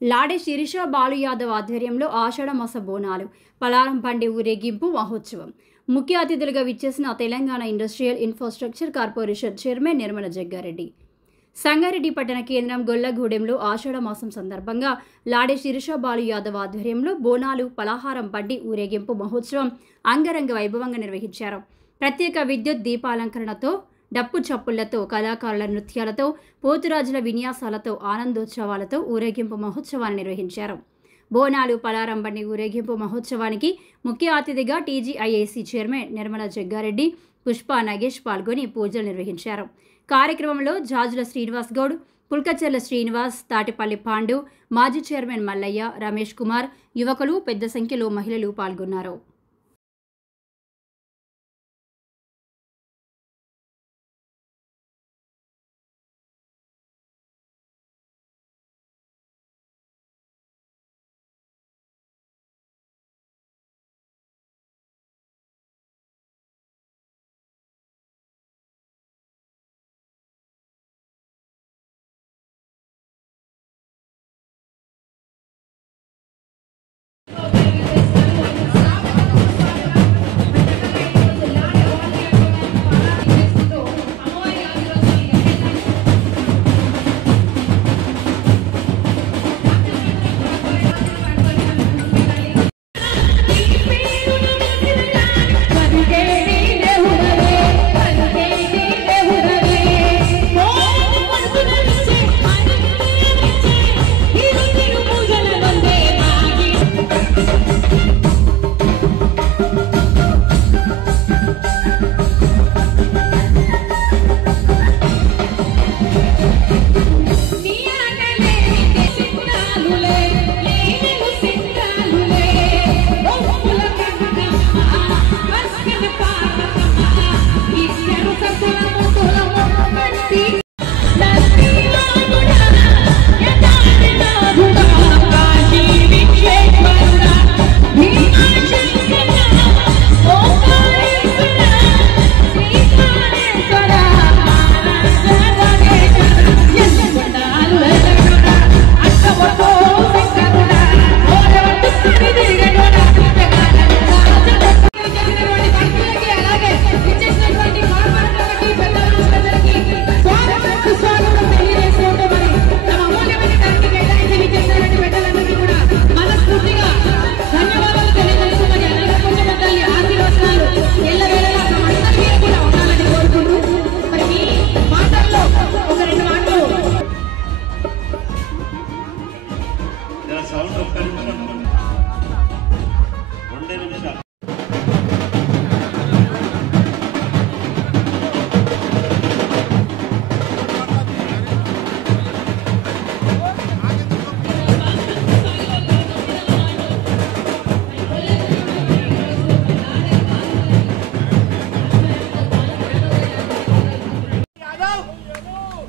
లాడే శిరీష బాలు యాదవ్ ఆధ్వర్యంలో ఆషాఢ మాస బోనాలు పలారం బండి ఊరేగింపు మహోత్సవం. ముఖ్య అతిథులుగా విచ్చేసిన Telangana industrial infrastructure corporation chairman Nirmala Jaggareddy. Sangareddy పట్టణ కేంద్రం గొల్లగూడెంలో ఆషాఢ మాసం సందర్భంగా లాడే శిరీష బాలు యాదవ్ ఆధ్వర్యంలో బోనాలు పలహారం బండి ఊరేగింపు మహోత్సవం అంగరంగ వైభవంగా నిర్వహించారు. ప్రత్యేక విద్యుత్ దీపాలంకరణతో, డప్పు చప్పుళ్లతో, కళాకారుల నృత్యాలతో, పోతురాజుల విన్యాసాలతో, ఆనందోత్సవాలతో ఊరేగింపు మహోత్సవాన్ని నిర్వహించారు. బోనాలు పలారం బండి ఊరేగింపు మహోత్సవానికి ముఖ్య అతిథిగా టీజీఐఏసీ చైర్మన్ నిర్మల జగ్గారెడ్డి, పుష్ప నగేష్ పాల్గొని పూజలు నిర్వహించారు. కార్యక్రమంలో జాజుల శ్రీనివాస్ గౌడ్, పుల్కచెర్ల శ్రీనివాస్, తాటిపల్లి పాండు, మాజీ చైర్మన్ మల్లయ్య, రమేష్ కుమార్, యువకులు పెద్ద సంఖ్యలో మహిళలు పాల్గొన్నారు.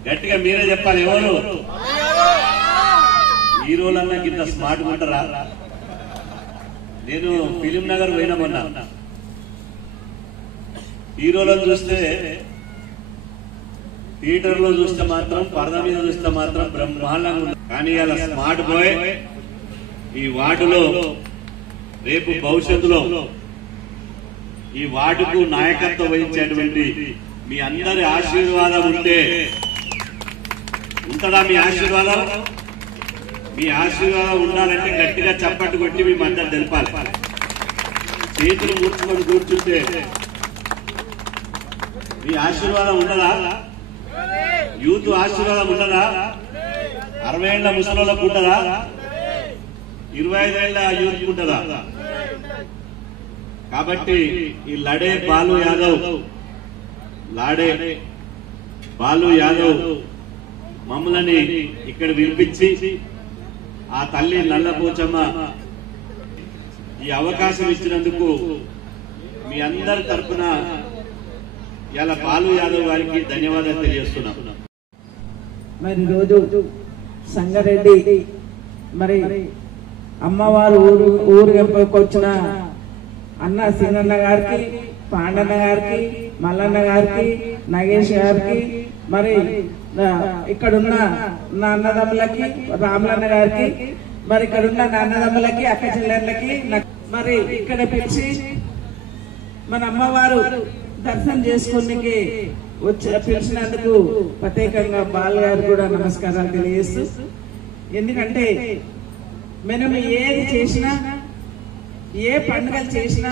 గట్టిగా మీరే చెప్పాలి, ఎవరు హీరోలన్నా కింద స్మార్ట్ ఉంటారా? నేను ఫిలిం నగర్ పోయినామన్నా, హీరోలను చూస్తే థియేటర్ లో చూస్తే మాత్రం, పరద మీద చూస్తే మాత్రం బ్రహ్మాండంగా ఉంది. కానీ అలా స్మార్ట్ బాయ్ ఈ వార్డులో రేపు భవిష్యత్తులో ఈ వార్డుకు నాయకత్వం వహించేటువంటి మీ అందరి ఆశీర్వాదం ఉంటుందా? మీ ఆశీర్వాదం ఉండాలంటే గట్టిగా చప్పట్టు కొట్టి మీ మద్దతు తెలపాలి. చేతులు ముడుచుకొని కూర్చుంటే మీ ఆశీర్వాదం ఉండదా? యూత్ ఆశీర్వాదం ఉండదా? 60 ఏళ్ల ముసలోళ్ళకు ఉంటుందా? 25 ఏళ్ల యూత్ ఉంటుందా? కాబట్టి ఈ లాడే బాలు యాదవ్ మమ్మల్ని ఇక్కడ వినిపించి ఆ తల్లి నల్లపోచమ్మ ఈ అవకాశం ఇచ్చినందుకు మీ అందరి తరఫున ఇలా బాలు యాదవ్ గారికి ధన్యవాదాలు తెలియజేస్తున్నాం. మరి రోజు సంగారెడ్డి మరి అమ్మవారు ఊరికొచ్చిన అన్న సింగన్న గారికి, పాండన్న గారికి, మల్లన్న గారికి, నగేష్ గారికి, మరి ఇక్కడున్న నా అన్నదమ్ములకి, రాములన్న గారికి, మరి ఇక్కడున్న నా అన్నదమ్ములకి, అక్క చెల్లెళ్ళకి, మరి ఇక్కడ పిలిచి మన అమ్మవారు దర్శనం చేసుకోనికి పిలిచినందుకు ప్రత్యేకంగా బాల గారు కూడా నమస్కారాలు తెలియజేస్తూ, ఎందుకంటే మనము ఏది చేసినా, ఏ పండుగలు చేసినా,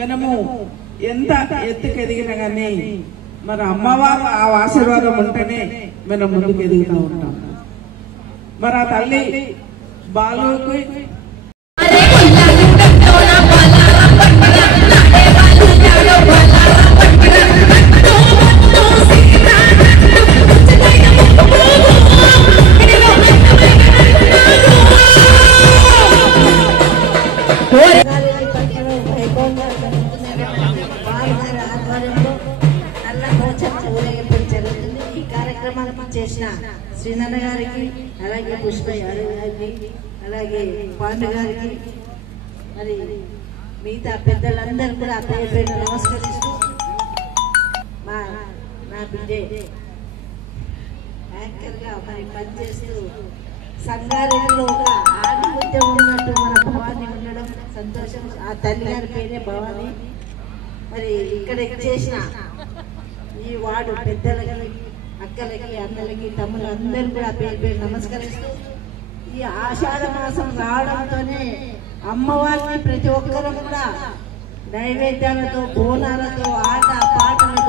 మనము ఎంత ఎత్తుకు ఎదిగినా కానీ మన అమ్మవారు ఆ ఆశీర్వాదం ఉంటేనే మనం ముందుకు ఎదుగుతూ ఉంటాం. మరి ఆ తల్లి బాలుకి చేసిన శ్రీనన్న గారికి, అలాగే పుష్ప యాదవ్ గారికి, అలాగే పాండు గారికి, మరి మిగతా పెద్దలందరూ కూడా పేరు పేరు నమస్కరిస్తూ, నా బిడ్డే యాంకర్ గా మరి పనిచేస్తూ సంగారెడ్డిలో ఒక ఆధిపత్యం ఉన్నట్టు మన భవానీ ఉండడం సంతోషం. ఆ తల్లి గారి పేరే భవానీ. మరి ఇక్కడ చేసిన ఈ వార్డు పెద్దలకి, అక్కలకి, అన్నలకి, తమ్ములందరూ కూడా పేరు పేరు నమస్కరిస్తూ, ఈ ఆషాఢ మాసం రావడంతోనే అమ్మవారిని ప్రతి ఒక్కరూ కూడా నైవేద్యాలతో, బోనాలతో, ఆట పాటలతో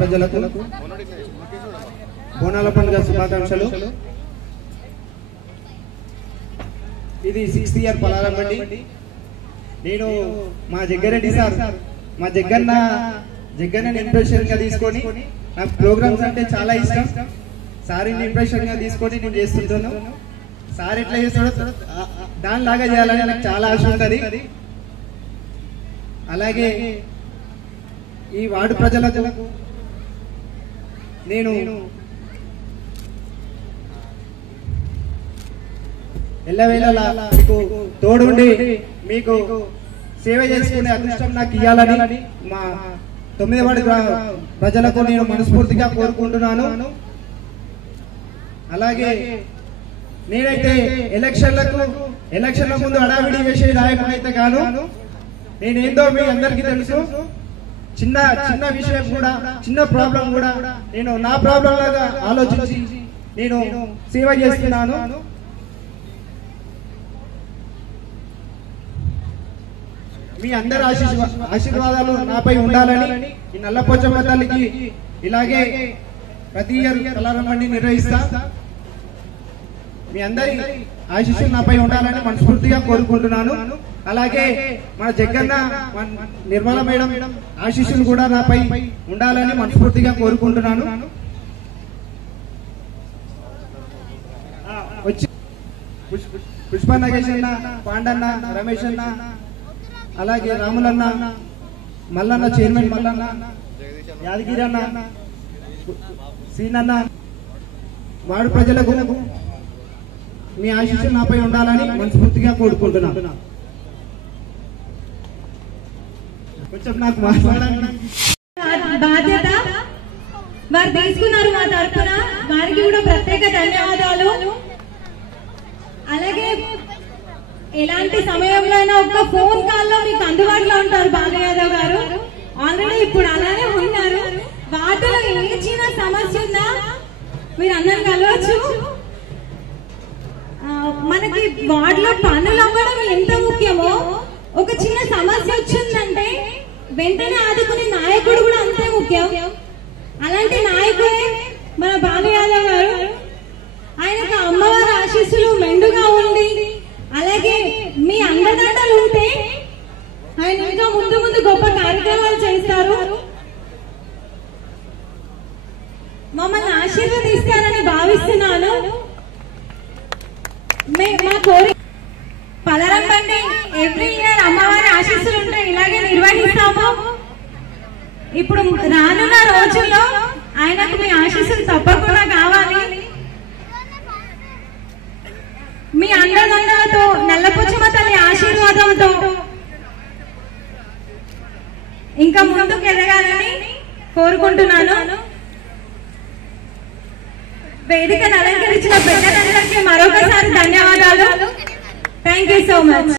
ప్రజలకు బోనాల పండుగ శుభాకాంక్షలు. ఇది 6th ఇయర్ పలారం బండి. నేను మా జగ్గారెడ్డి సార్, మా జగ్గన్న ఇంప్రెషన్ గా తీసుకొని, నాకు ప్రోగ్రామ్స్ అంటే చాలా ఇష్టం. సారీని ఇంప్రెషన్ గా తీసుకొని నేను చేస్తుంటాను. సార్ ఎట్లా చేస్తాడో దానిలాగా చేయాలని నాకు చాలా ఆశ ఉంటుంది. అలాగే ఈ వార్డు ప్రజలకు నేను ఎల్లవేళలా మీకు తోడుండి మీకు సేవ చేసుకునే అదృష్టం నాకు ఇవ్వాలని మా 9వ వార్డు ప్రజలకు నేను మనస్ఫూర్తిగా కోరుకుంటున్నాను. అలాగే నేనైతే ఎలక్షన్ల ముందు హడావిడి వేసే నాయకుడైతే కాను. నేనేందో మీ అందరికీ తెలుసు. చిన్న విషయం కూడా, చిన్న ప్రాబ్లం కూడా నేను నా ప్రాబ్లం లాగా ఆలోచించి నేను సేవ చేస్తున్నాను. మీ అందరి ఆశీర్వాదాలు నాపై ఉండాలని ఈ నల్లపోచమ్మ తల్లికి ఇలాగే ప్రతి ఇయర్ పలారం బండి నిర్వహిస్తా. మీ అందరి ఆశీస్సులు నాపై ఉండాలని మనస్ఫూర్తిగా కోరుకుంటున్నాను. అలాగే మన జగ్గన్న, నిర్మల మేడం ఆశీస్సులు కూడా నాపై ఉండాలని మనస్ఫూర్తిగా కోరుకుంటున్నాను. వచ్చి పుష్ప నగేష్ అన్న, పాండన్న, రమేష్ అన్న, అలాగే రాములన్న, మల్లన్న, చైర్మన్ మల్లన్న, యాదగిరి అన్న, సీనన్న, వార్డు ప్రజలకు మీ ఆశీస్సులు నాపై ఉండాలని మనస్ఫూర్తిగా కోరుకుంటున్నాను. కొంచెం నాకు మాట్లాడాలని బాధ్యత వారు తీసుకున్నారు మా తరఫున, వారికి కూడా ప్రత్యేక ధన్యవాదాలు. అలాగే ఎలాంటి సమయంలో అయినా ఒక ఫోన్ కాల్లో మీకు అందుబాటులో ఉంటారు బాలు యాదవ్ గారు. ఆల్రెడీ ఇప్పుడు అలానే ఉన్నారు. వాటిలో ఏ చిన్న సమస్య ఉందా మీరు అందరు కలవచ్చు. మనకి వార్డులో పనులు అవ్వడం ఎంత ముఖ్యమో, ఒక చిన్న సమస్య వచ్చిందంటే వెంటనే ఆదుకునే నాయకుడు కూడా అంతే ముఖ్యం. అలాంటి నాయకుడే మన బాలు యాదవ్ గారు. ఆయనకు అమ్మవారి ఆశీస్సులు మెండుగా ఉండి, అలాగే మీ అండదండలు ఉంటే ఆయన ఇంకా ముందు ముందు గొప్ప కార్యక్రమాలు చేస్తారు. మమ్మల్ని ఆశీర్వదిస్తారని భావిస్తున్నాను. మా కోరిక పలారంబండి ఎవ్రీ ఇయర్ అమ్మవారి ఆశీస్సులు ఉంటే ఇలాగే నిర్వహిస్తాము. ఇప్పుడు రానున్న రోజుల్లో ఆయనకు మీ ఆశీస్సులు తప్పకుండా కావాలి. మీ అండదండలతో, నల్లపుచ్చమ్మ తల్లి ఆశీర్వాదంతో ఇంకా ముందుకు ఎదగాలని కోరుకుంటున్నాను. వేదికను అలంకరించిన పెద్దలందరికీ మరొకసారి ధన్యవాదాలు. Thank you so much.